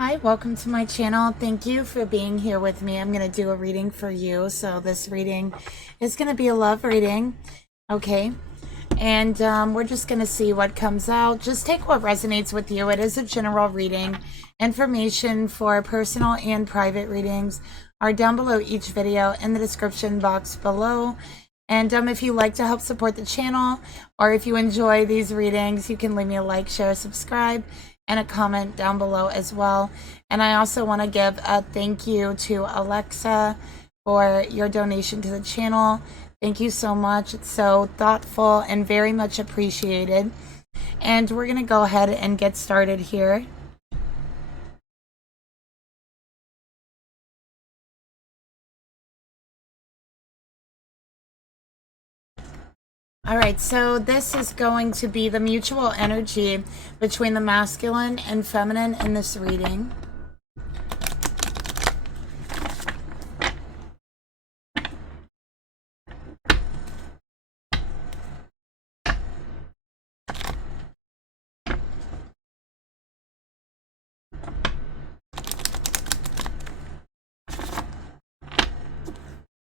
Hi, welcome to my channel. Thank you for being here with me. I'm going to do a reading for you. So this reading is going to be a love reading. Okay. And we're just going to see what comes out. Just take what resonates with you. It is a general reading. Information for personal and private readings are down below each video in the description box below. And if you like to help support the channel, or if you enjoy these readings, you can leave me a like, share, subscribe, and a comment down below as well. And I also want to give a thank you to Alexa for your donation to the channel. Thank you so much. It's so thoughtful and very much appreciated. And we're going to go ahead and get started here. All right, so this is going to be the mutual energy between the masculine and feminine in this reading.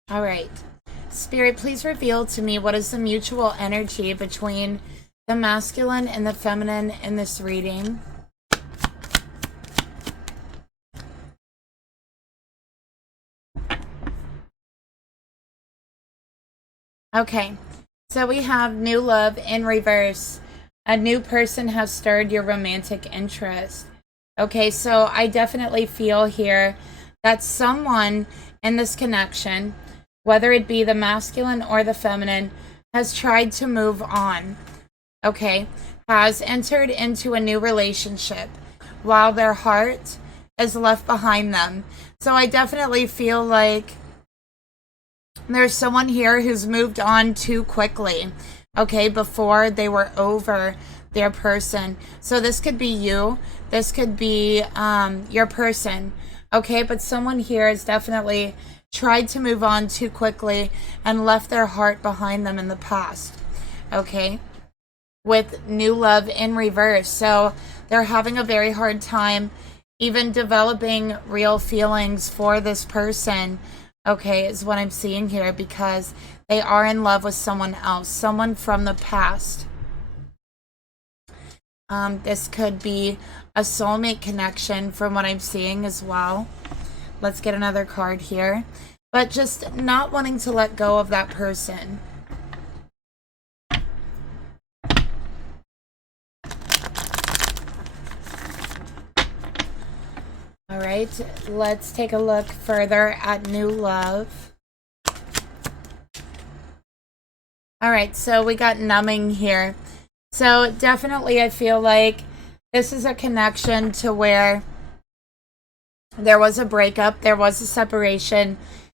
All right. Spirit, please reveal to me what is the mutual energy between the masculine and the feminine in this reading. Okay, so we have new love in reverse. A new person has stirred your romantic interest. Okay, so I definitely feel here that someone in this connection, whether it be the masculine or the feminine, has tried to move on, okay, has entered into a new relationship while their heart is left behind them. So I definitely feel like there's someone here who's moved on too quickly, okay, before they were over their person. So this could be you, this could be your person, okay, but someone here has definitely tried to move on too quickly and left their heart behind them in the past, okay, with new love in reverse. So they're having a very hard time even developing real feelings for this person, okay, is what I'm seeing here, because they are in love with someone else, someone from the past. This could be a soulmate connection from what I'm seeing as well. Let's get another card here. But just not wanting to let go of that person. All right, let's take a look further at new love. All right, so we got numbing here. So definitely I feel like this is a connection to where there was a breakup, there was a separation,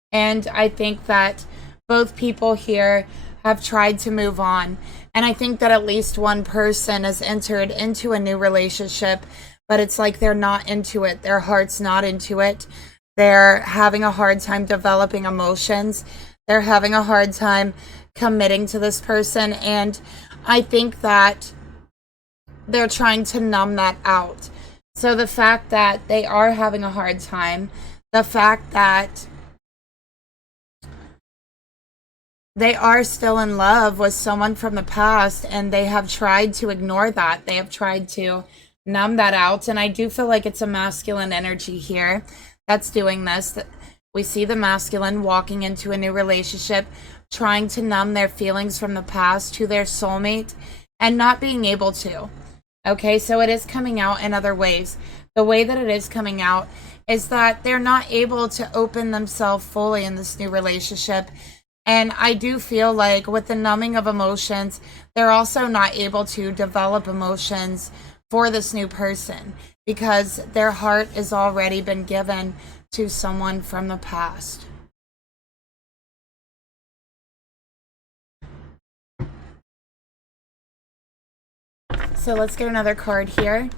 and I think that both people here have tried to move on. And I think that at least one person has entered into a new relationship, but it's like they're not into it. Their heart's not into it. They're having a hard time developing emotions. They're having a hard time committing to this person. And I think that they're trying to numb that out. So the fact that they are having a hard time, the fact that they are still in love with someone from the past, and they have tried to ignore that. They have tried to numb that out. And I do feel like it's a masculine energy here that's doing this. We see the masculine walking into a new relationship, trying to numb their feelings from the past to their soulmate and not being able to. Okay, so it is coming out in other ways. The way that it is coming out is that they're not able to open themselves fully in this new relationship. And I do feel like with the numbing of emotions, they're also not able to develop emotions for this new person because their heart has already been given to someone from the past. So let's get another card here.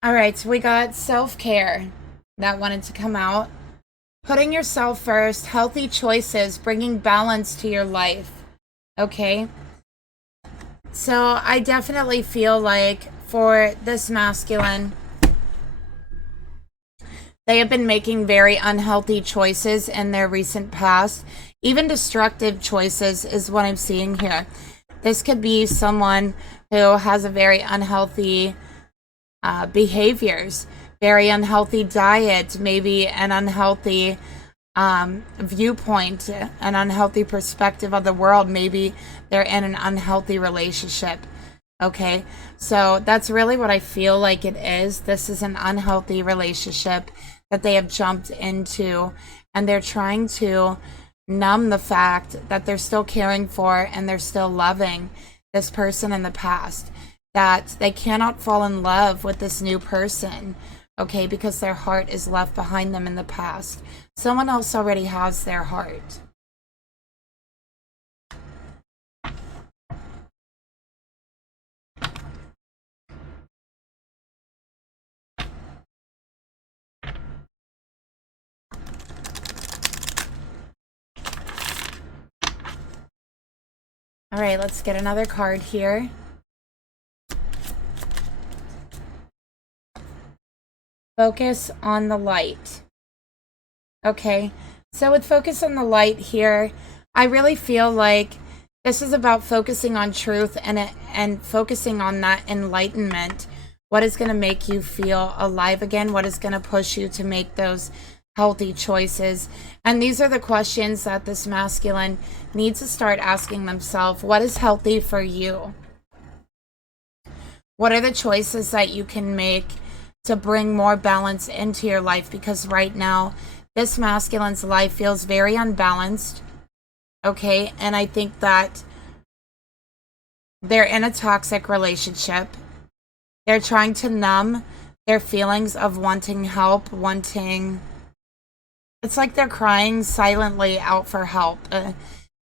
All right, so we got self-care that wanted to come out. Putting yourself first, healthy choices, bringing balance to your life. Okay? So I definitely feel like for this masculine, they have been making very unhealthy choices in their recent past. Even destructive choices is what I'm seeing here. This could be someone who has a very unhealthy behaviors, very unhealthy diet, maybe an unhealthy viewpoint, an unhealthy perspective of the world. Maybe they're in an unhealthy relationship. Okay, so that's really what I feel like it is. This is an unhealthy relationship that they have jumped into, and they're trying to numb the fact that they're still caring for and they're still loving this person in the past, that they cannot fall in love with this new person, okay, because their heart is left behind them in the past. Someone else already has their heart. All right, let's get another card here. Focus on the light. Okay, so with focus on the light here, I really feel like this is about focusing on truth and focusing on that enlightenment. What is going to make you feel alive again? What is going to push you to make those healthy choices? And these are the questions that this masculine needs to start asking themselves. What is healthy for you? What are the choices that you can make to bring more balance into your life? Because right now, this masculine's life feels very unbalanced. Okay, and I think that they're in a toxic relationship. They're trying to numb their feelings of wanting help, it's like they're crying silently out for help.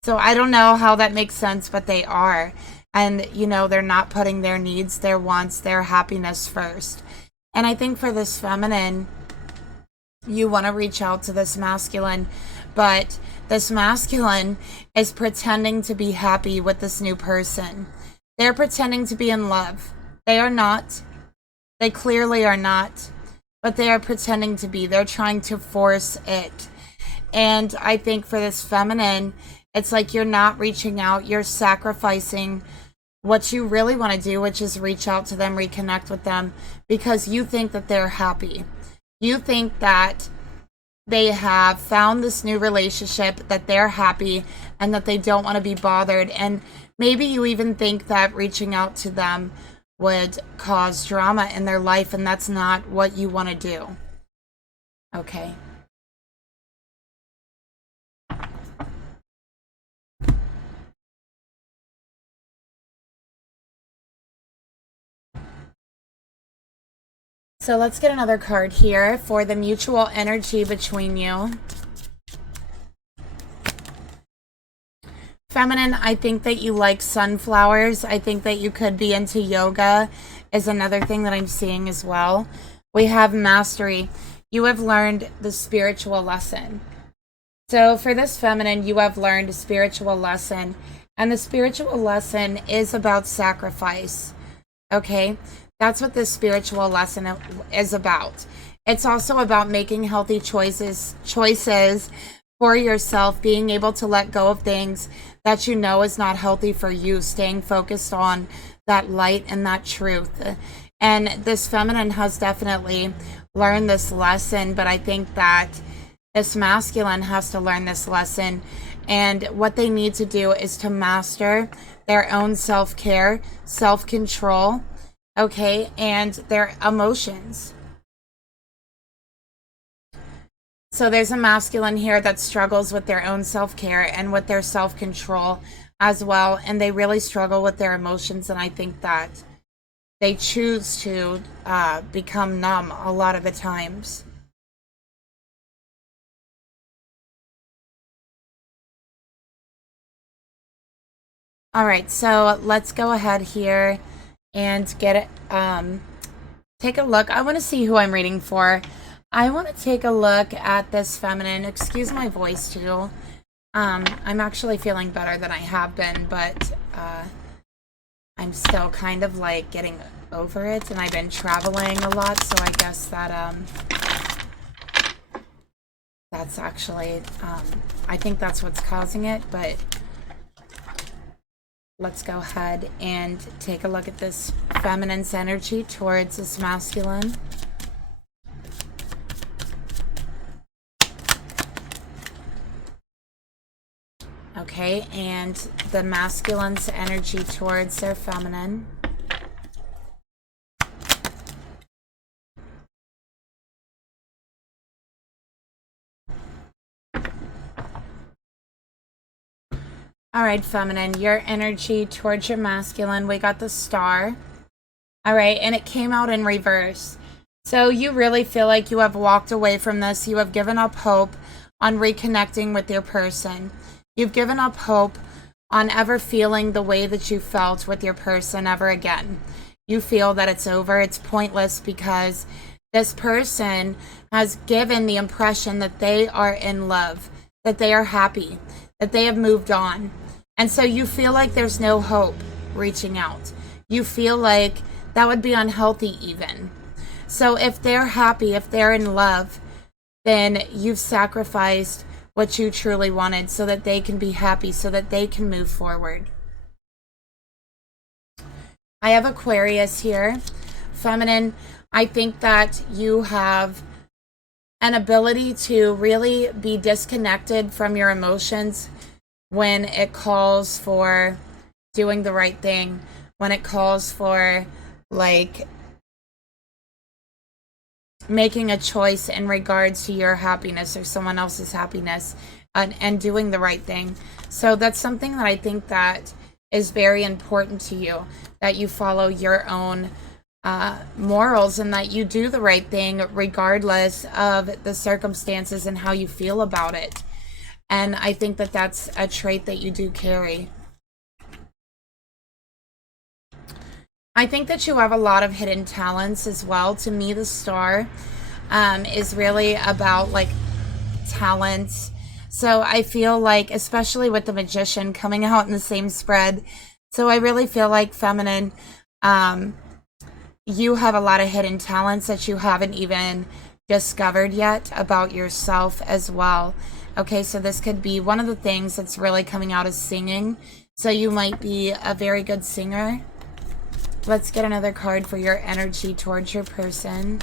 So I don't know how that makes sense, but they are. And, you know, they're not putting their needs, their wants, their happiness first. And I think for this feminine, you want to reach out to this masculine, but this masculine is pretending to be happy with this new person. They're pretending to be in love. They are not. They clearly are not. But they are pretending to be. They're trying to force it. And I think for this feminine, it's like you're not reaching out. You're sacrificing what you really want to do, which is reach out to them, reconnect with them, because you think that they're happy. You think that they have found this new relationship, that they're happy, and that they don't want to be bothered. And maybe you even think that reaching out to them would cause drama in their life, and that's not what you want to do. Okay. So let's get another card here for the mutual energy between you. Feminine, I think that you like sunflowers. I think that you could be into yoga is another thing that I'm seeing as well. We have mastery. You have learned the spiritual lesson. So for this feminine, you have learned a spiritual lesson. And the spiritual lesson is about sacrifice. Okay? That's what this spiritual lesson is about. It's also about making healthy choices for yourself, being able to let go of things that you know is not healthy for you, staying focused on that light and that truth. And this feminine has definitely learned this lesson, but I think that this masculine has to learn this lesson. And what they need to do is to master their own self-care, self-control, okay, and their emotions. So there's a masculine here that struggles with their own self-care and with their self-control as well, and they really struggle with their emotions, and I think that they choose to become numb a lot of the times. All right, so let's go ahead here and get it. Take a look. I want to see who I'm reading for. I want to take a look at this feminine. Excuse my voice too. I'm actually feeling better than I have been, but I'm still kind of like getting over it, and I've been traveling a lot, so I guess that that's actually I think that's what's causing it. But let's go ahead and take a look at this feminine's energy towards this masculine. Okay, and the masculine's energy towards their feminine. All right, feminine, your energy towards your masculine. We got the star. All right, and it came out in reverse. So you really feel like you have walked away from this. You have given up hope on reconnecting with your person. You've given up hope on ever feeling the way that you felt with your person ever again. You feel that it's over, it's pointless, because this person has given the impression that they are in love, that they are happy, that they have moved on. And so you feel like there's no hope reaching out. You feel like that would be unhealthy even. So if they're happy, if they're in love, then you've sacrificed what you truly wanted so that they can be happy, so that they can move forward. I have Aquarius here. Feminine, I think that you have an ability to really be disconnected from your emotions when it calls for doing the right thing, when it calls for like making a choice in regards to your happiness or someone else's happiness, and doing the right thing. So that's something that I think that is very important to you, that you follow your own morals and that you do the right thing regardless of the circumstances and how you feel about it. And I think that that's a trait that you do carry. I think that you have a lot of hidden talents as well. To me, the star is really about like talents. So I feel like, especially with the magician coming out in the same spread, so I really feel like, feminine, you have a lot of hidden talents that you haven't even discovered yet about yourself as well. Okay, so this could be one of the things that's really coming out is singing. So you might be a very good singer. Let's get another card for your energy towards your person.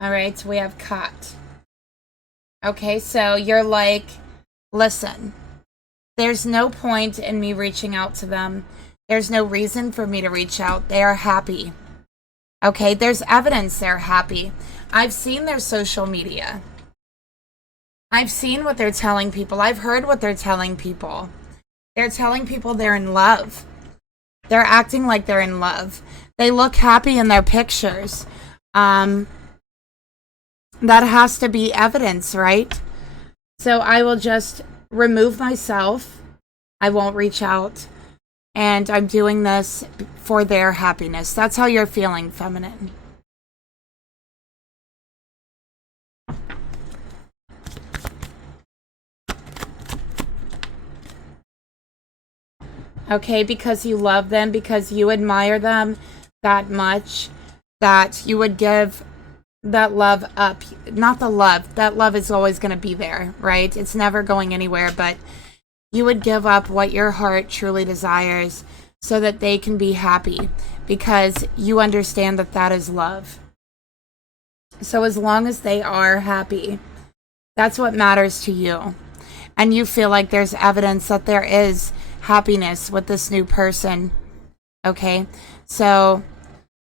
All right, we have Cat. Okay, so you're like, listen, there's no point in me reaching out to them. There's no reason for me to reach out. They are happy. Okay, there's evidence they're happy. I've seen their social media. I've seen what they're telling people. I've heard what they're telling people. They're telling people they're in love. They're acting like they're in love. They look happy in their pictures. That has to be evidence, right? So I will just remove myself. I won't reach out. And I'm doing this for their happiness. That's how you're feeling, feminine. Okay, because you love them, because you admire them that much, that you would give that love up. Not the love. That love is always going to be there, right? It's never going anywhere, but you would give up what your heart truly desires so that they can be happy, because you understand that that is love. So as long as they are happy, that's what matters to you. And you feel like there's evidence that there is happiness with this new person. Okay? So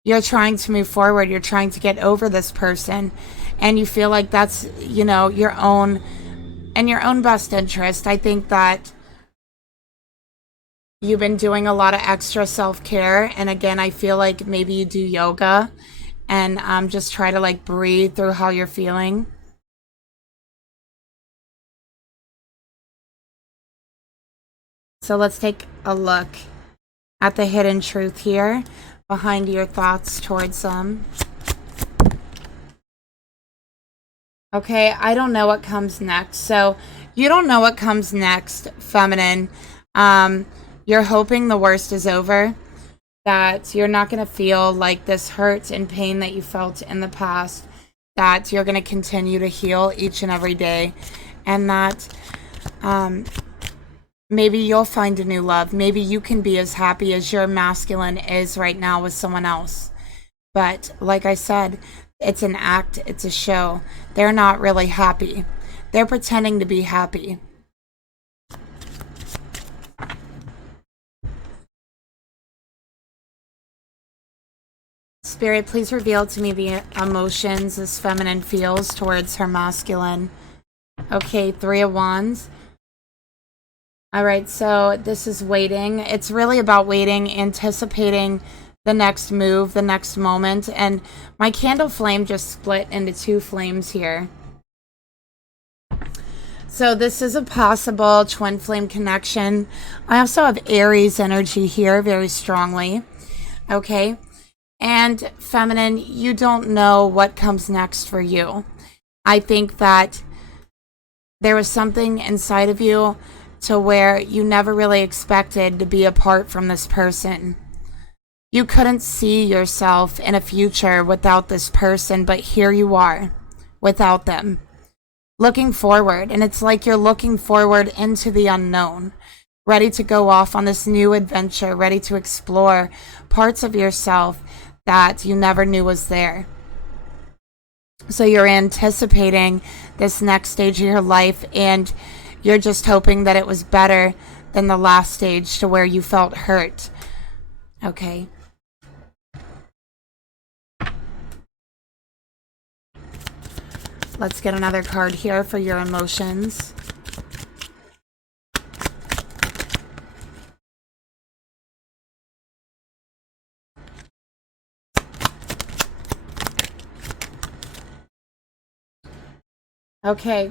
you're trying to move forward. You're trying to get over this person. And you feel like that's, you know, your own, in your own best interest. I think that you've been doing a lot of extra self-care. And again, I feel like maybe you do yoga and just try to like breathe through how you're feeling. so let's take a look at the hidden truth here behind your thoughts towards them. Okay, I don't know what comes next. So you don't know what comes next, feminine. You're hoping the worst is over, that you're not going to feel like this hurt and pain that you felt in the past, that you're going to continue to heal each and every day, and that maybe you'll find a new love. Maybe you can be as happy as your masculine is right now with someone else. But like I said, it's an act, it's a show. They're not really happy. They're pretending to be happy. Spirit, please reveal to me the emotions this feminine feels towards her masculine. Okay, 3 of Wands. All right, so this is waiting. It's really about waiting, anticipating the next move, the next moment. And my candle flame just split into 2 flames here. So this is a possible twin flame connection. I also have Aries energy here very strongly. Okay. And feminine, you don't know what comes next for you. I think that there was something inside of you to where you never really expected to be apart from this person. You couldn't see yourself in a future without this person, but here you are without them, looking forward. And it's like you're looking forward into the unknown, ready to go off on this new adventure, ready to explore parts of yourself that you never knew was there. So you're anticipating this next stage of your life, and you're just hoping that it was better than the last stage to where you felt hurt. Okay. Let's get another card here for your emotions. Okay,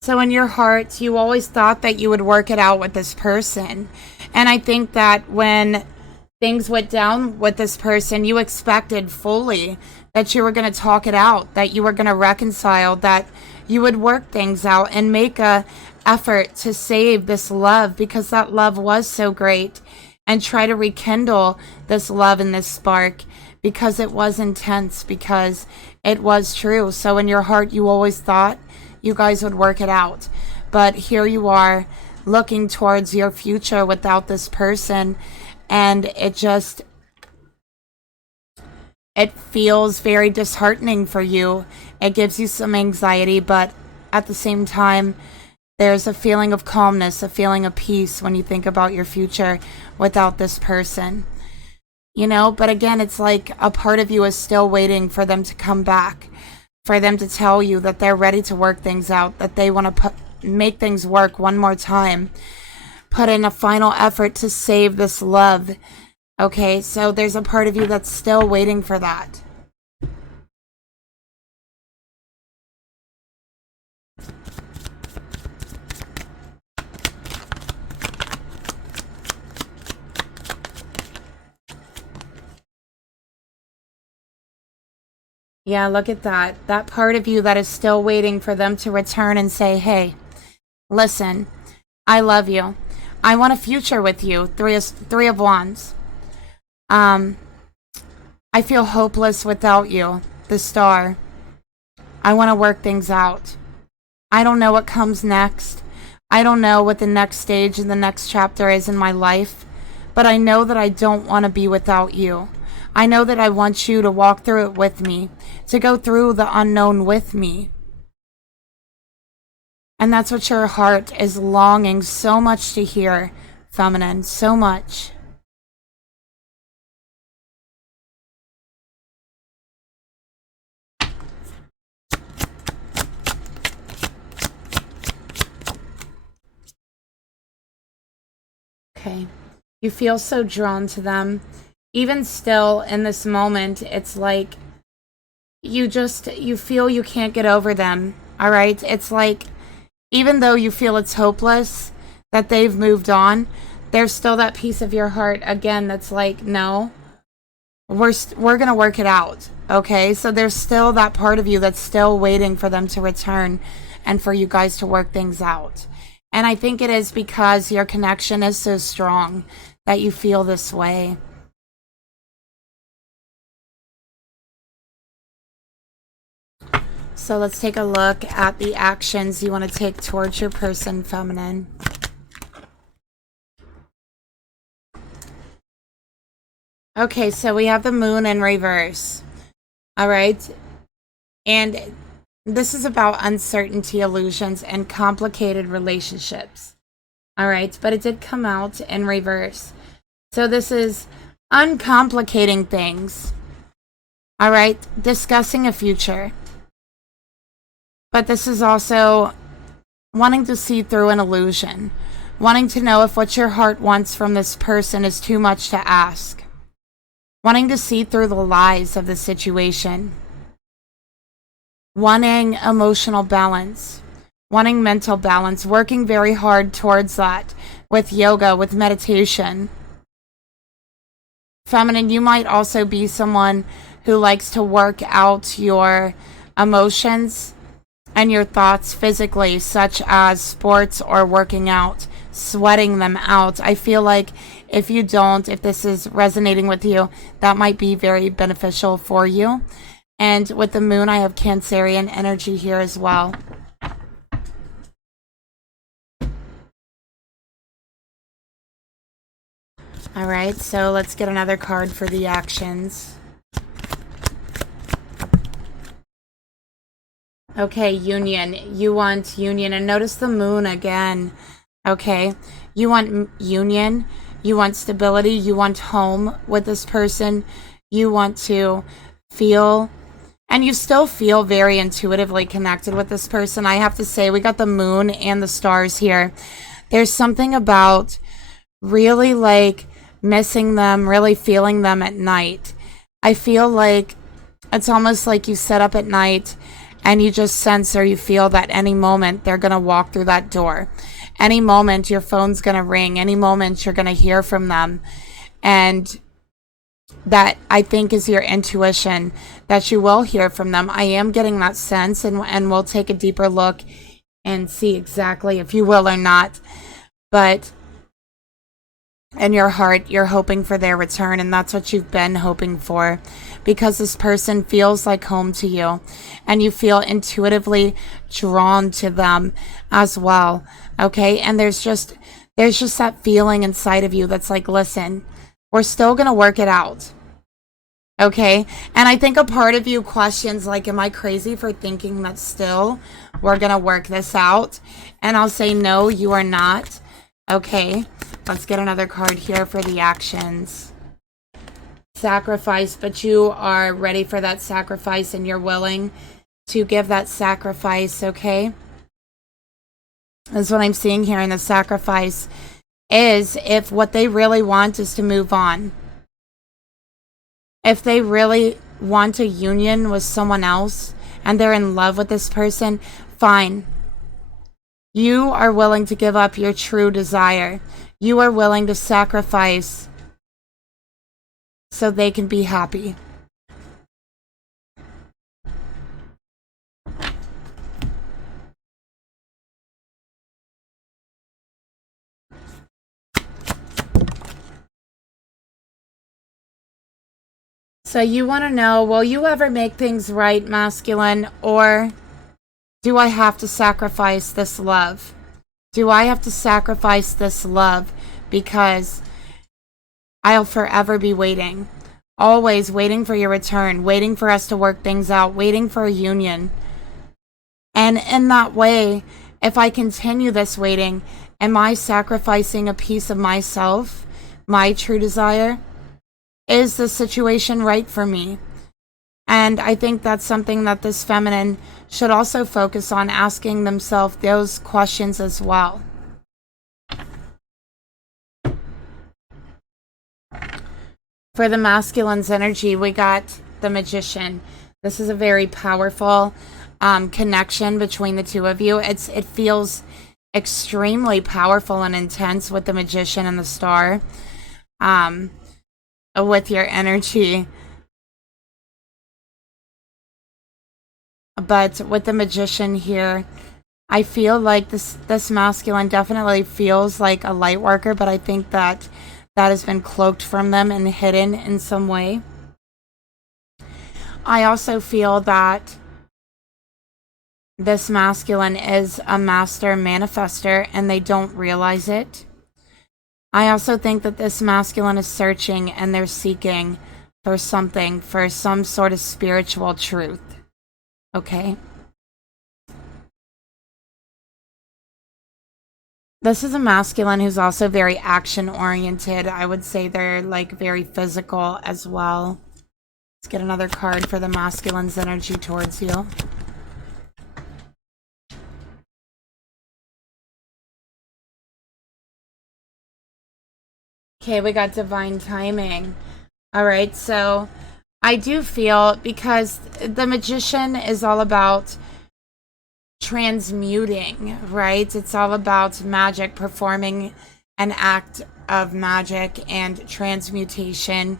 so in your heart, you always thought that you would work it out with this person. And I think that when things went down with this person, you expected fully that you were going to talk it out, that you were going to reconcile, that you would work things out and make a effort to save this love, because that love was so great, and try to rekindle this love and this spark, because it was intense, because it was true. So in your heart, you always thought you guys would work it out. But here you are looking towards your future without this person, and it feels very disheartening for you. It gives you some anxiety, but at the same time, there's a feeling of calmness, a feeling of peace when you think about your future without this person. You know, but again, it's like a part of you is still waiting for them to come back, for them to tell you that they're ready to work things out, that they want to make things work one more time, put in a final effort to save this love. Okay, so there's a part of you that's still waiting for that. Yeah, look at that. That part of you that is still waiting for them to return and say, hey, listen, I love you. I want a future with you. Three of Wands. I feel hopeless without you. The Star. I want to work things out. I don't know what comes next. I don't know what the next stage and the next chapter is in my life. But I know that I don't want to be without you. I know that I want you to walk through it with me, to go through the unknown with me. And that's what your heart is longing so much to hear, feminine, so much. Okay. You feel so drawn to them. Even still in this moment, it's like you feel you can't get over them. All right? It's like even though you feel it's hopeless that they've moved on, there's still that piece of your heart, again, that's like, no, we're going to work it out. Okay, so there's still that part of you that's still waiting for them to return and for you guys to work things out. And I think it is because your connection is so strong that you feel this way. So let's take a look at the actions you want to take towards your person, feminine. Okay, so we have the moon in reverse. All right. And this is about uncertainty, illusions, and complicated relationships. All right. But it did come out in reverse. So this is uncomplicating things. All right. Discussing a future. But this is also wanting to see through an illusion. Wanting to know if what your heart wants from this person is too much to ask. Wanting to see through the lies of the situation. Wanting emotional balance. Wanting mental balance. Working very hard towards that with yoga, with meditation. Feminine, you might also be someone who likes to work out your emotions and your thoughts physically, such as sports or working out, sweating them out. I feel like if this is resonating with you, that might be very beneficial for you. And with the moon, I have Cancerian energy here as well. All right, so let's get another card for the actions. Okay, union. You want union. And notice the moon again. Okay, you want union. You want stability. You want home with this person. You want to feel, and you still feel very intuitively connected with this person. I have to say, we got the moon and the stars here. There's something about really like missing them, really feeling them at night. I feel like it's almost like you sit up at night and you just sense or you feel that any moment they're going to walk through that door. Any moment your phone's going to ring. Any moment you're going to hear from them. And that, I think, is your intuition that you will hear from them. I am getting that sense, and we'll take a deeper look and see exactly if you will or not. But in your heart, you're hoping for their return, and that's what you've been hoping for, because this person feels like home to you, and you feel intuitively drawn to them as well. Okay, and there's just that feeling inside of you that's like, listen, we're still gonna work it out. Okay, and I think a part of you questions, like, am I crazy for thinking that still we're gonna work this out? And I'll say, no, you are not. Okay, let's get another card here for the actions. Sacrifice, but you are ready for that sacrifice and you're willing to give that sacrifice, okay? That's what I'm seeing here in the sacrifice, is if what they really want is to move on. If they really want a union with someone else and they're in love with this person, fine. You are willing to give up your true desire. You are willing to sacrifice so they can be happy. So you want to know, will you ever make things right, masculine, or do I have to sacrifice this love? Do I have to sacrifice this love because I'll forever be waiting, always waiting for your return, waiting for us to work things out, waiting for a union. And in that way, if I continue this waiting, am I sacrificing a piece of myself, my true desire? Is the situation right for me? And I think that's something that this feminine should also focus on, asking themselves those questions as well. For the masculine's energy, we got the Magician. This is a very powerful connection between the two of you. It feels extremely powerful and intense with the Magician and the Star, with your energy. But with the Magician here, I feel like this masculine definitely feels like a light worker, but I think that that has been cloaked from them and hidden in some way. I also feel that this masculine is a master manifester and they don't realize it. I also think that this masculine is searching and they're seeking for something, for some sort of spiritual truth. Okay? This is a masculine who's also very action-oriented. I would say they're like very physical as well. Let's get another card for the masculine's energy towards you. Okay, we got divine timing. All right, so I do feel, because the Magician is all about transmuting, right? It's all about magic, performing an act of magic and transmutation.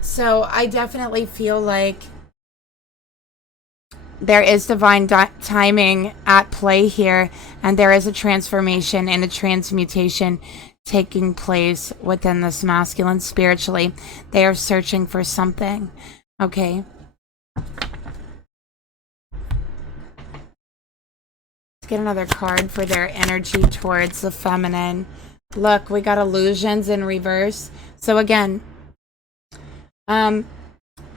So I definitely feel like there is divine timing at play here, and there is a transformation and a transmutation taking place within this masculine spiritually. They are searching for something. Okay. Let's get another card for their energy towards the feminine. Look, we got illusions in reverse. So again,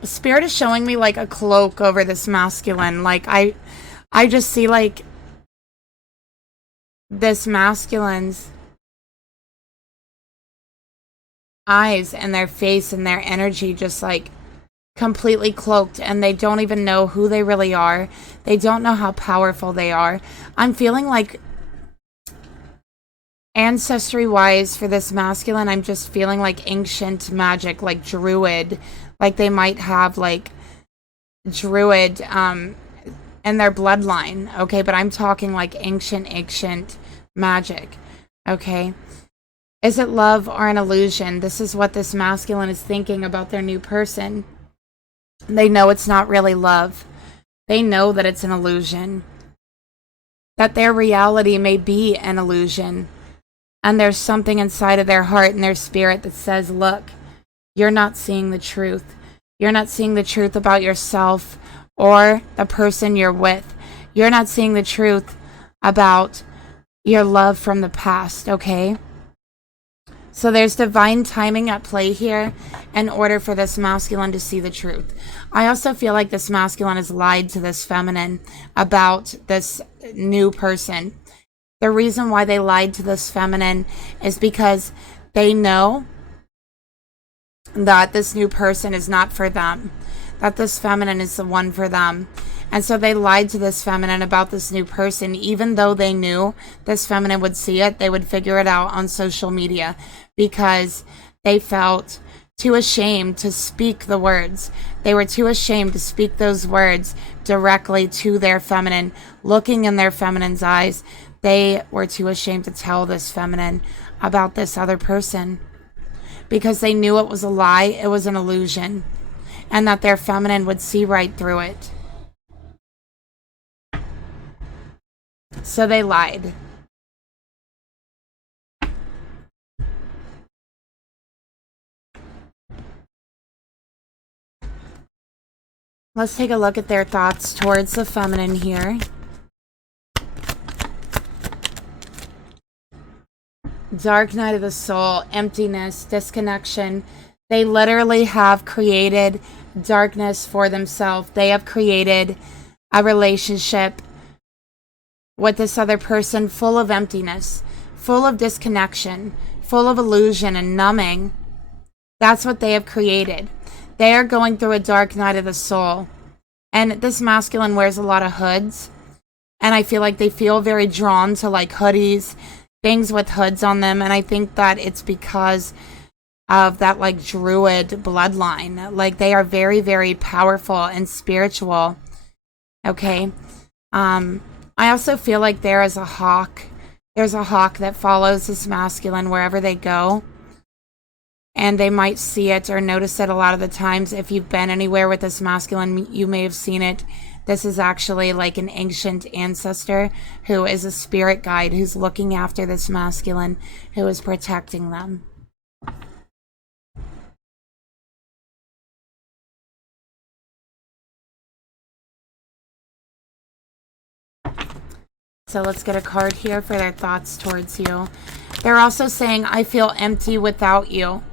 Spirit is showing me like a cloak over this masculine. Like I just see like this masculine's eyes and their face and their energy just like completely cloaked, and they don't even know who they really are. They don't know how powerful they are. I'm feeling like ancestry wise for this masculine, I'm just feeling like ancient magic, like druid, like they might have like druid in their bloodline. Okay, but I'm talking like ancient magic. Okay. Is it love or an illusion? This is what this masculine is thinking about their new person. They know it's not really love. They know that it's an illusion. That their reality may be an illusion. And there's something inside of their heart and their spirit that says, look, you're not seeing the truth. You're not seeing the truth about yourself or the person you're with. You're not seeing the truth about your love from the past, okay? So there's divine timing at play here in order for this masculine to see the truth. I also feel like this masculine has lied to this feminine about this new person. The reason why they lied to this feminine is because they know that this new person is not for them, that this feminine is the one for them. And so they lied to this feminine about this new person, even though they knew this feminine would see it. They would figure it out on social media because they felt too ashamed to speak the words. They were too ashamed to speak those words directly to their feminine, looking in their feminine's eyes. They were too ashamed to tell this feminine about this other person because they knew it was a lie, it was an illusion, and that their feminine would see right through it. So they lied. Let's take a look at their thoughts towards the feminine here. Dark night of the soul, emptiness, disconnection. They literally have created darkness for themselves. They have created a relationship with this other person full of emptiness, full of disconnection, full of illusion and numbing. That's what they have created. They are going through a dark night of the soul. And this masculine wears a lot of hoods. And I feel like they feel very drawn to like hoodies, things with hoods on them. And I think that it's because of that like druid bloodline. Like they are very, very powerful and spiritual. Okay. I also feel like there is a hawk There's a hawk that follows this masculine wherever they go. And they might see it or notice it a lot of the times. If you've been anywhere with this masculine, you may have seen it. This is actually like an ancient ancestor who is a spirit guide who's looking after this masculine, who is protecting them. So let's get a card here for their thoughts towards you. They're also saying, I feel empty without you.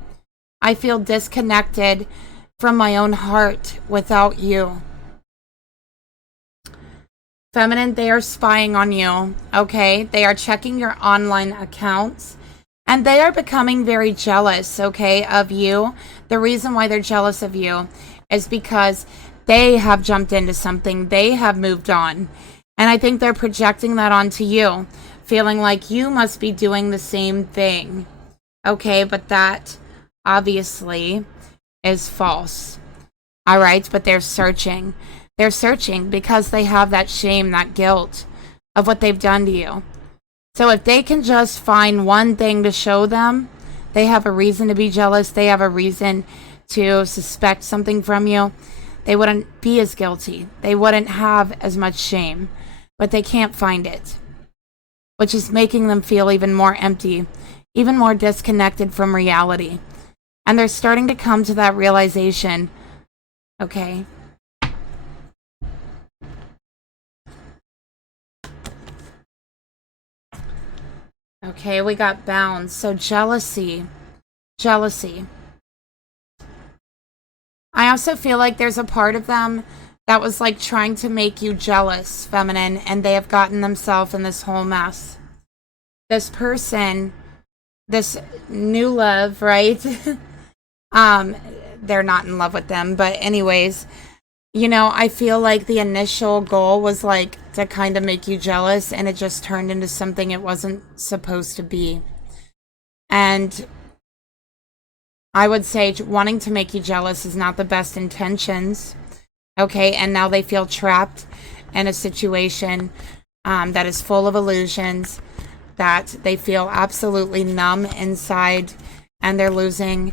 I feel disconnected from my own heart without you. Feminine, they are spying on you, okay? They are checking your online accounts. And they are becoming very jealous, okay, of you. The reason why they're jealous of you is because they have jumped into something. They have moved on. And I think they're projecting that onto you, feeling like you must be doing the same thing. Okay, but that obviously is false. All right, but they're searching. They're searching because they have that shame, that guilt of what they've done to you. So if they can just find one thing to show them, they have a reason to be jealous, they have a reason to suspect something from you, they wouldn't be as guilty. They wouldn't have as much shame. But they can't find it, which is making them feel even more empty, even more disconnected from reality. And they're starting to come to that realization, okay? Okay, we got bound. So jealousy. Jealousy. I also feel like there's a part of them that was like trying to make you jealous, feminine, and they have gotten themselves in this whole mess. This person, this new love, right? They're not in love with them, but anyways, you know, I feel like the initial goal was like to kind of make you jealous, and it just turned into something it wasn't supposed to be. And I would say wanting to make you jealous is not the best intentions. Okay, and now they feel trapped in a situation that is full of illusions, that they feel absolutely numb inside, and they're losing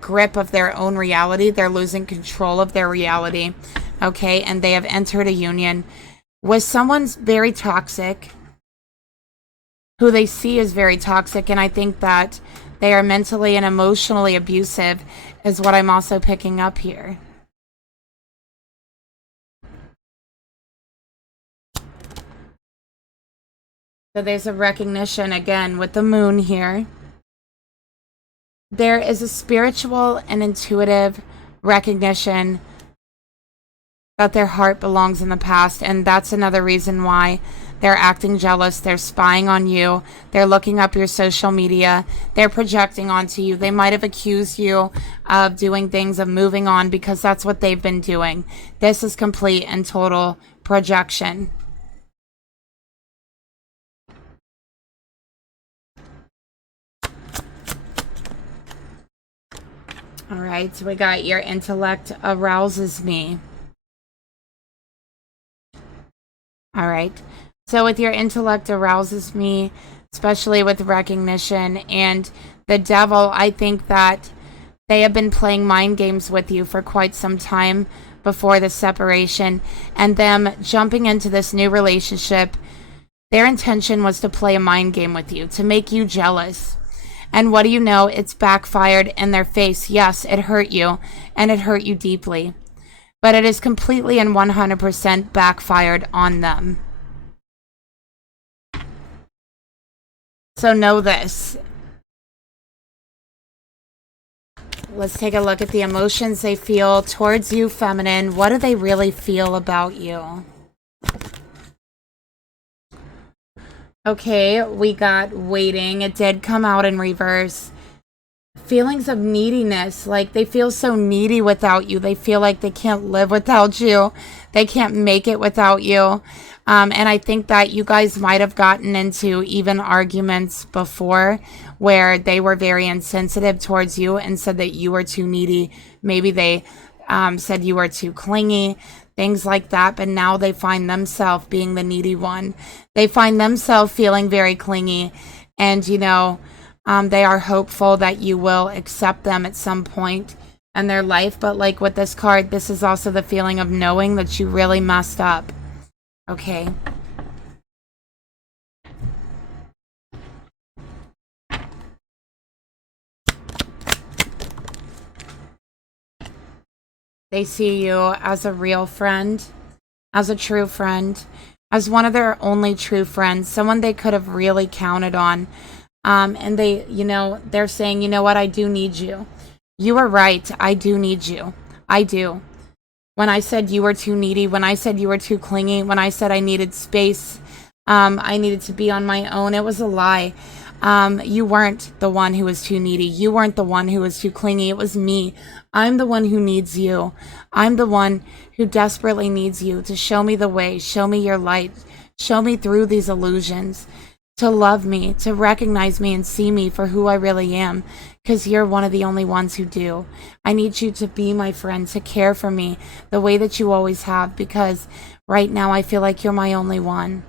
grip of their own reality. They're losing control of their reality, okay, and they have entered a union with someone very toxic, who they see as very toxic, and I think that they are mentally and emotionally abusive is what I'm also picking up here. So there's a recognition again with the moon here. There is a spiritual and intuitive recognition that their heart belongs in the past, and that's another reason why they're acting jealous. They're spying on you. They're looking up your social media. They're projecting onto you. They might have accused you of doing things, of moving on, because that's what they've been doing. This is complete and total projection. All right, so we got your intellect arouses me. All right, so with your intellect arouses me, especially with recognition and the devil, I think that they have been playing mind games with you for quite some time before the separation, and them jumping into this new relationship, their intention was to play a mind game with you, to make you jealous. And what do you know? It's backfired in their face. Yes, it hurt you, and it hurt you deeply. But it is completely and 100% backfired on them. So know this. Let's take a look at the emotions they feel towards you, feminine. What do they really feel about you? Okay, we got waiting. It did come out in reverse. Feelings of neediness, like they feel so needy without you. They feel like they can't live without you. They can't make it without you. And I think that you guys might have gotten into even arguments before where they were very insensitive towards you and said that you were too needy. Maybe they said you were too clingy. things like that. But now they find themselves being the needy one. They find themselves feeling very clingy, and they are hopeful that you will accept them at some point in their life. But like with this card, this is also the feeling of knowing that you really messed up. Okay. They see you as a real friend, as a true friend, as one of their only true friends, someone they could have really counted on. And they, they're saying, you know what, I do need you. You are right. I do need you. I do. When I said you were too needy, when I said you were too clingy, when I said I needed space, I needed to be on my own, it was a lie. You weren't the one who was too needy. You weren't the one who was too clingy. It was me. I'm the one who needs you. I'm the one who desperately needs you to show me the way, show me your light, show me through these illusions, to love me, to recognize me and see me for who I really am, because you're one of the only ones who do. I need you to be my friend, to care for me the way that you always have, because right now I feel like you're my only one.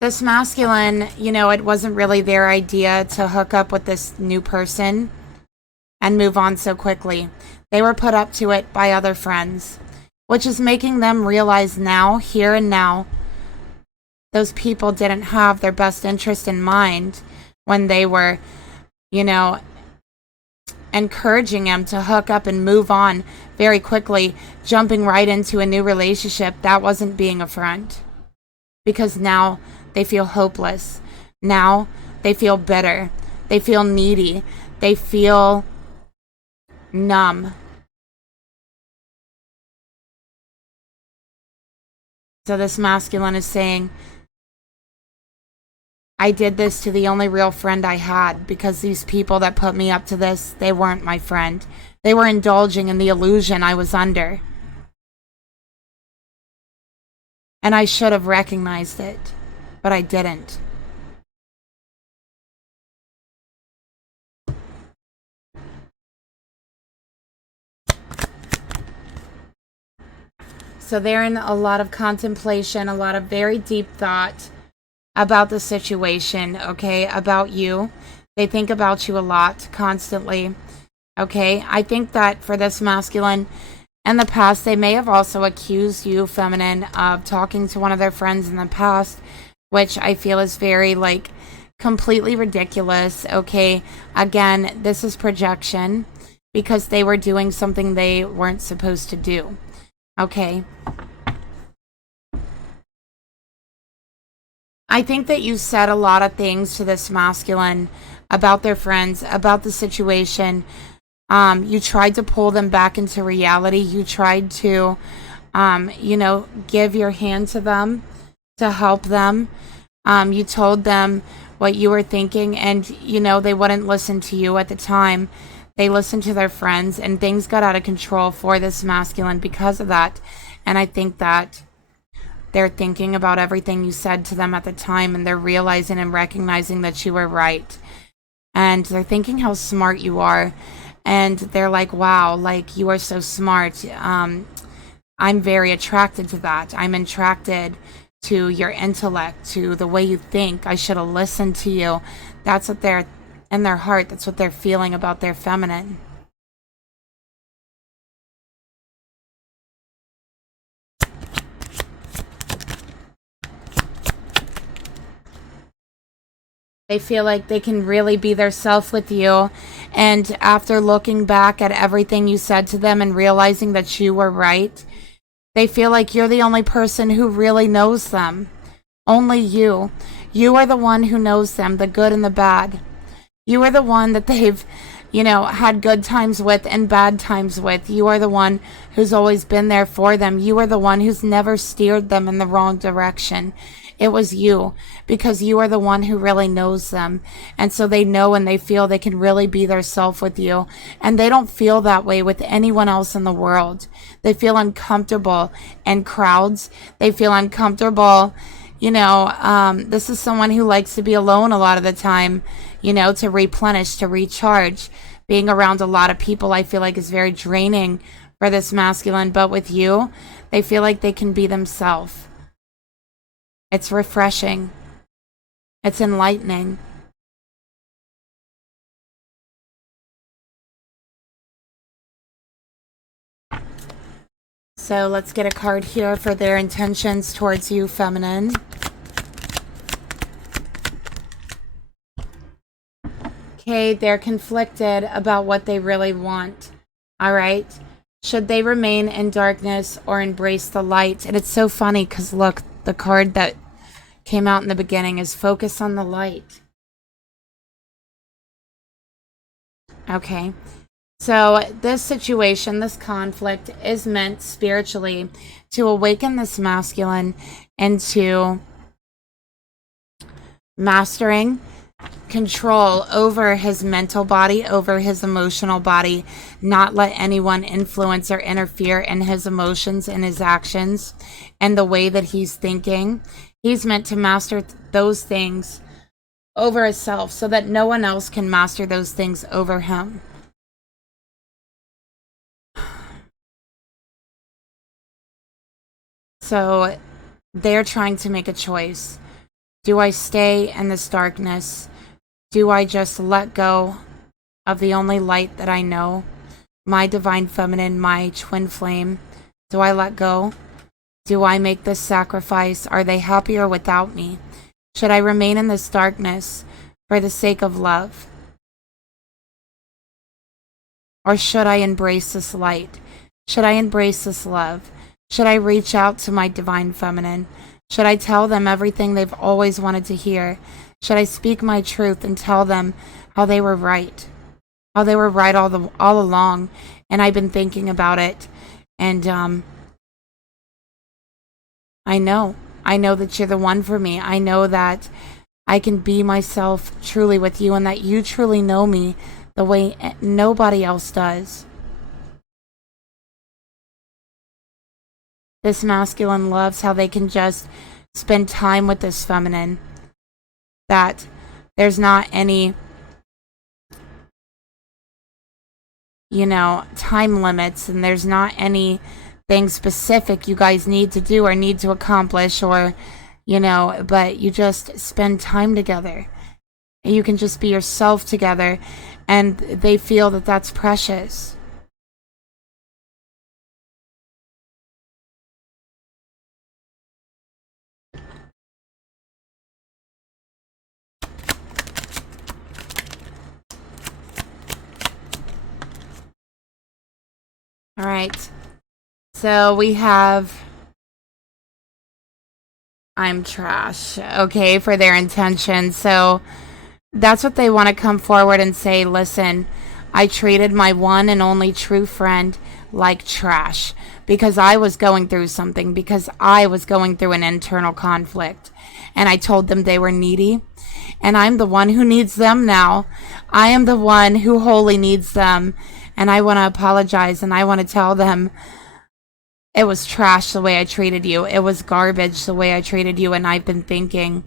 This masculine, it wasn't really their idea to hook up with this new person and move on so quickly. They were put up to it by other friends, which is making them realize now, here and now, those people didn't have their best interest in mind when they were, encouraging them to hook up and move on very quickly, jumping right into a new relationship. That wasn't being a friend, because now they feel hopeless. Now they feel bitter. They feel needy. They feel numb. So this masculine is saying, I did this to the only real friend I had, because these people that put me up to this, they weren't my friend. They were indulging in the illusion I was under. And I should have recognized it, but I didn't. So they're in a lot of contemplation, a lot of very deep thought about the situation, okay, about you. They think about you a lot, constantly, okay? I think that for this masculine, in the past, they may have also accused you, feminine, of talking to one of their friends in the past, which I feel is very, completely ridiculous, okay? Again, this is projection, because they were doing something they weren't supposed to do, okay? I think that you said a lot of things to this masculine about their friends, about the situation. You tried to pull them back into reality. You tried to, give your hand to them to help them. You told them what you were thinking, and, they wouldn't listen to you at the time. They listened to their friends, and things got out of control for this masculine because of that. And I think that they're thinking about everything you said to them at the time, and they're realizing and recognizing that you were right. And they're thinking how smart you are. And they're like, wow, you are so smart. I'm very attracted to that. I'm attracted to your intellect, to the way you think. I should have listened to you. That's what they're, in their heart, that's what they're feeling about their feminine. They feel like they can really be their self with you. And after looking back at everything you said to them and realizing that you were right, they feel like you're the only person who really knows them. Only you. You are the one who knows them, the good and the bad. You are the one that they've, had good times with and bad times with. You are the one who's always been there for them. You are the one who's never steered them in the wrong direction. It was you, because you are the one who really knows them. And so they know and they feel they can really be their self with you. And they don't feel that way with anyone else in the world. They feel uncomfortable in crowds. They feel uncomfortable. This is someone who likes to be alone a lot of the time, to replenish, to recharge. being around a lot of people, I feel like, is very draining for this masculine. But with you, they feel like they can be themselves. It's refreshing. It's enlightening. So let's get a card here for their intentions towards you, feminine. Okay, they're conflicted about what they really want. All right. Should they remain in darkness or embrace the light? And it's so funny because look, the card that came out in the beginning is focus on the light. Okay. So this situation, this conflict is meant spiritually to awaken this masculine into mastering control over his mental body, over his emotional body, not let anyone influence or interfere in his emotions and his actions and the way that he's thinking. He's meant to master those things over himself so that no one else can master those things over him. So they're trying to make a choice. Do I stay in this darkness? Do I just let go of the only light that I know? My divine feminine, my twin flame. Do I let go? Do I make this sacrifice? Are they happier without me? Should I remain in this darkness for the sake of love? Or should I embrace this light? Should I embrace this love? Should I reach out to my divine feminine? Should I tell them everything they've always wanted to hear? Should I speak my truth and tell them how they were right? How they were right all along, and I've been thinking about it, and I know that you're the one for me. I know that I can be myself truly with you, and that you truly know me the way nobody else does. This masculine loves how they can just spend time with this feminine. That there's not any, time limits, and there's not anything specific you guys need to do or need to accomplish, or, but you just spend time together. You can just be yourself together, and they feel that that's precious. All right, so we have I'm trash, okay, for their intention. So that's what they want to come forward and say, listen, I treated my one and only true friend like trash because I was going through something, because I was going through an internal conflict, and I told them they were needy, and I'm the one who needs them now. I am the one who wholly needs them. And I want to apologize, and I want to tell them it was trash the way I treated you. It was garbage the way I treated you, and I've been thinking,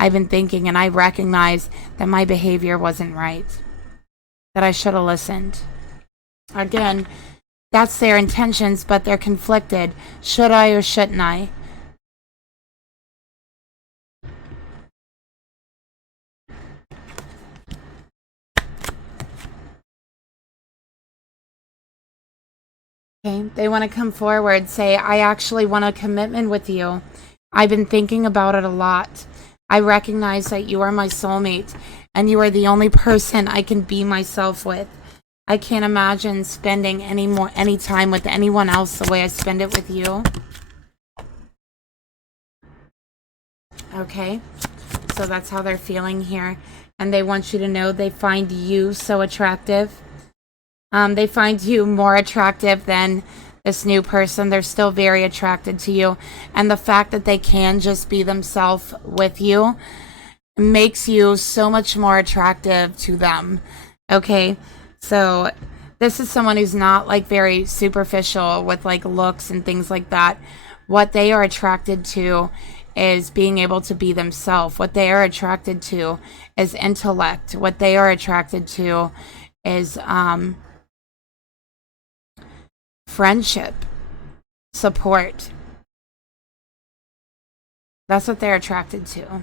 and I recognize that my behavior wasn't right, that I should have listened. Again, that's their intentions, but they're conflicted. Should I or shouldn't I? Okay, they want to come forward, say, I actually want a commitment with you. I've been thinking about it a lot. I recognize that you are my soulmate, and you are the only person I can be myself with. I can't imagine spending any time with anyone else the way I spend it with you. Okay, so that's how they're feeling here. And they want you to know they find you so attractive. They find you more attractive than this new person. They're still very attracted to you. And the fact that they can just be themselves with you makes you so much more attractive to them. Okay? So this is someone who's not like very superficial with like looks and things like that. What they are attracted to is being able to be themselves. What they are attracted to is intellect. What they are attracted to is friendship, support. That's what they're attracted to.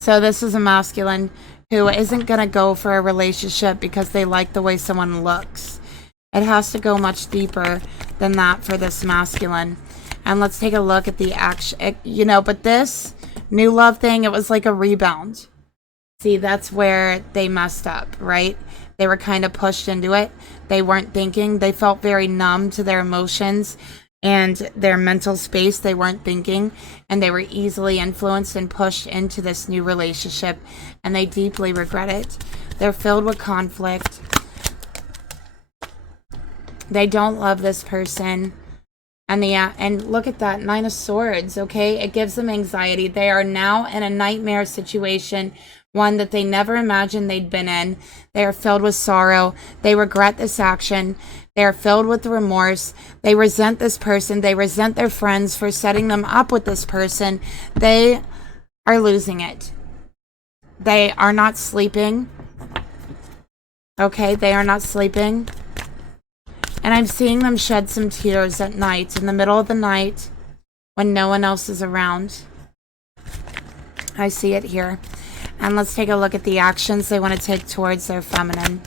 So this is a masculine who isn't going to go for a relationship because they like the way someone looks. It has to go much deeper than that for this masculine. And let's take a look at the action, but this new love thing, it was like a rebound. See, that's where they messed up, right? They were kind of pushed into it. They weren't thinking. They felt very numb to their emotions and their mental space. They weren't thinking, and they were easily influenced and pushed into this new relationship, and they deeply regret it. They're filled with conflict. They don't love this person. And look at that, 9 of Swords, okay? It gives them anxiety. They are now in a nightmare situation, one that they never imagined they'd been in. They are filled with sorrow. They regret this action. They are filled with remorse. They resent this person. They resent their friends for setting them up with this person. They are losing it. They are not sleeping. Okay, they are not sleeping. And I'm seeing them shed some tears at night, in the middle of the night, when no one else is around. I see it here. And let's take a look at the actions they want to take towards their feminine.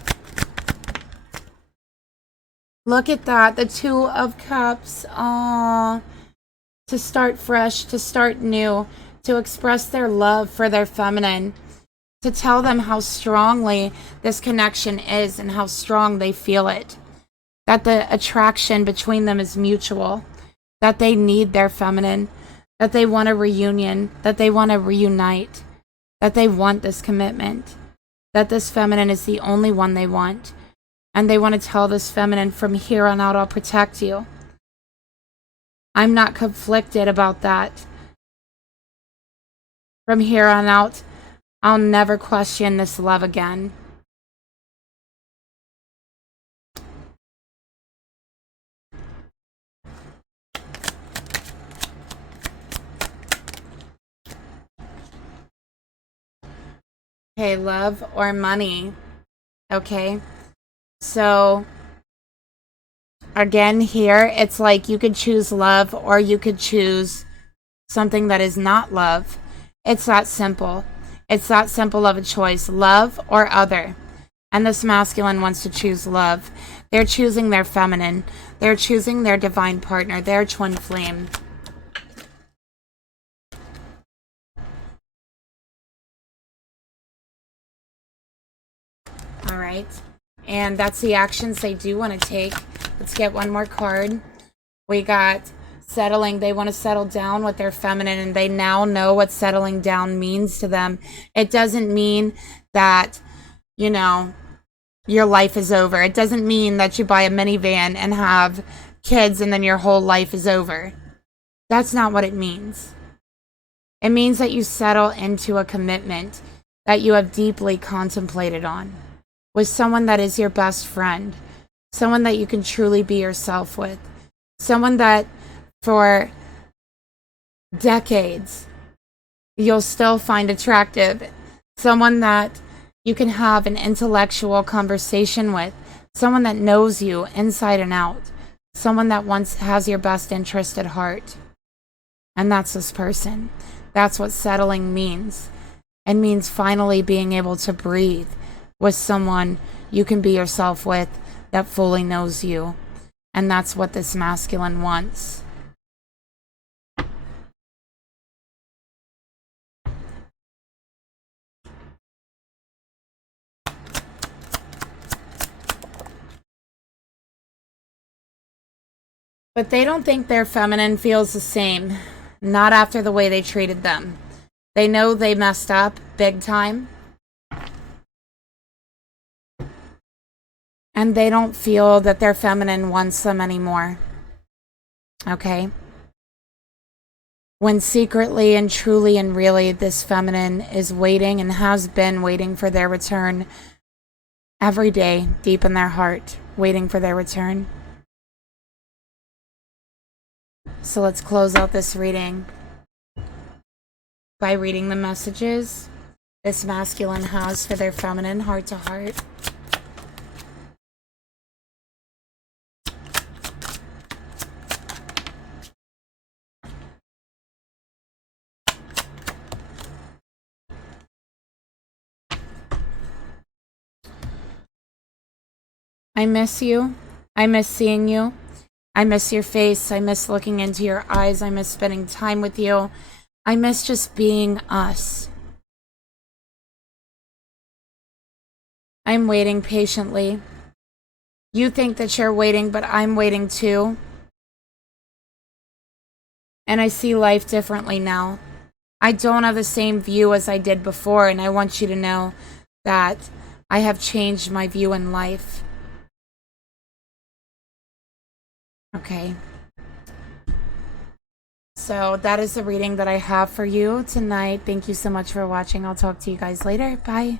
Look at that, the 2 of Cups. Aww. To start fresh, to start new, to express their love for their feminine, to tell them how strongly this connection is and how strong they feel it. That the attraction between them is mutual, that they need their feminine, that they want a reunion, that they want to reunite, that they want this commitment, that this feminine is the only one they want, and they want to tell this feminine, from here on out, I'll protect you. I'm not conflicted about that. From here on out, I'll never question this love again. Okay, love or money. Okay, so again here, it's like you could choose love or you could choose something that is not love. It's that simple. It's that simple of a choice, love or other. And this masculine wants to choose love. They're choosing their feminine. They're choosing their divine partner, their twin flame. All right. And that's the actions they do want to take. Let's get one more card. We got settling. They want to settle down with their feminine, and they now know what settling down means to them. It doesn't mean that, your life is over. It doesn't mean that you buy a minivan and have kids and then your whole life is over. That's not what it means. It means that you settle into a commitment that you have deeply contemplated on with someone that is your best friend, someone that you can truly be yourself with, someone that for decades you'll still find attractive, someone that you can have an intellectual conversation with, someone that knows you inside and out, someone that has your best interest at heart. And that's this person. That's what settling means. It means finally being able to breathe with someone you can be yourself with that fully knows you. And that's what this masculine wants. But they don't think their feminine feels the same. Not after the way they treated them. They know they messed up big time. And they don't feel that their feminine wants them anymore. Okay? When secretly and truly and really this feminine is waiting and has been waiting for their return every day, deep in their heart, waiting for their return. So let's close out this reading by reading the messages. this masculine has for their feminine, heart to heart. I miss you. I miss seeing you. I miss your face. I miss looking into your eyes. I miss spending time with you. I miss just being us. I'm waiting patiently. You think that you're waiting, but I'm waiting too. And I see life differently now. I don't have the same view as I did before, and I want you to know that I have changed my view in life. Okay. So that is the reading that I have for you tonight. Thank you so much for watching. I'll talk to you guys later. Bye.